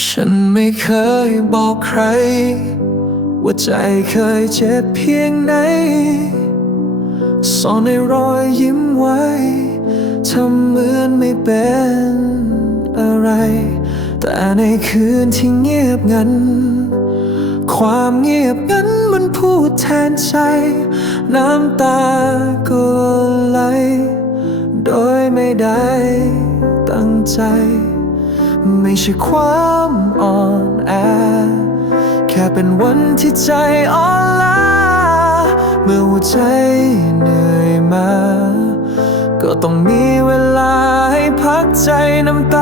ฉันไม่เคยบอกใคร ว่าใจเคยเจ็บเพียงไหนซ่อนในรอยยิ้มไว้ ทำเหมือนไม่เป็นอะไร แต่ในคืนที่เงียบงัน ความเงียบงั้นมันพูดแทนใจ น้ำตาก็ไหล โดยไม่ได้ตั้งใจ ไม่ใช่ความอ่อนแอ แค่เป็นวันที่ใจอ่อนล้าเมื่อหัวใจเหนื่อยมา ก็ต้องมีเวลาให้พักใจน้ำตา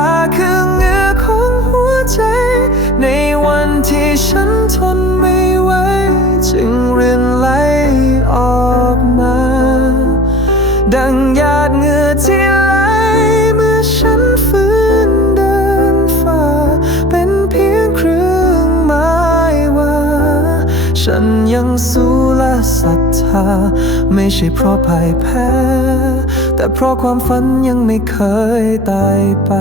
ฉันยังสู้และศรัทธา ไม่ใช่เพราะพ่ายแพ้ แต่เพราะความฝันยังไม่เคยตายไป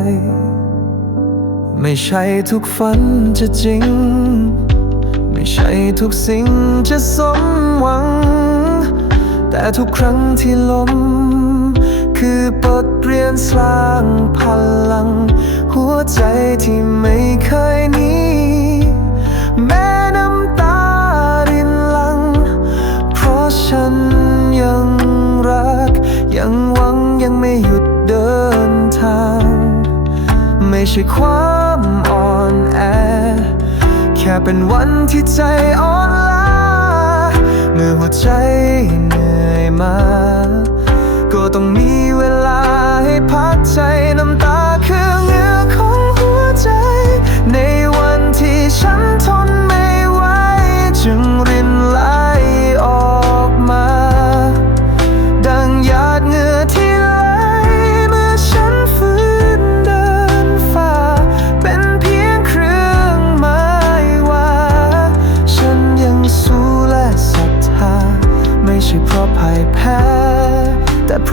ไม่ใช่ทุกฝันจะจริง ไม่ใช่ทุกสิ่งจะสมหวัง แต่ทุกครั้งที่ล้ม คือบทเรียนสร้างพลัง หัวใจที่ไม่เคยหนีแม้ ไม่ใช่ความอ่อนแอ แค่เป็นวันที่ใจอ่อนล้า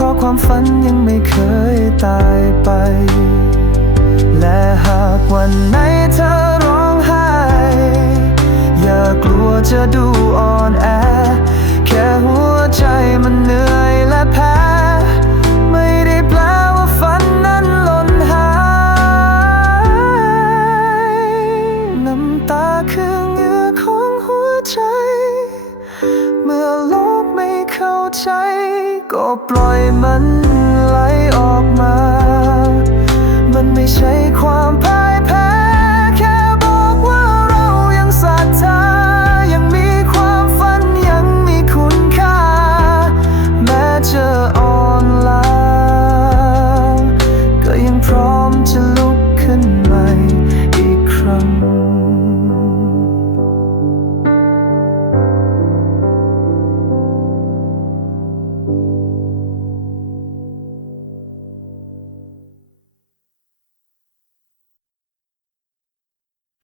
เพราะความฝันยังไม่เคยตายไป และหากวันไหนเธอร้องไห้ อย่ากลัวจะดูอ่อนแอ แค่หัวใจมันเหนื่อยและแพ้ไม่ได้แปลว่าฝันนั้นหล่นหายน้ำตาคือเหงื่อของหัวใจเมื่อโลกไม่เข้าใจ ก็ปล่อยมันไหลออกมา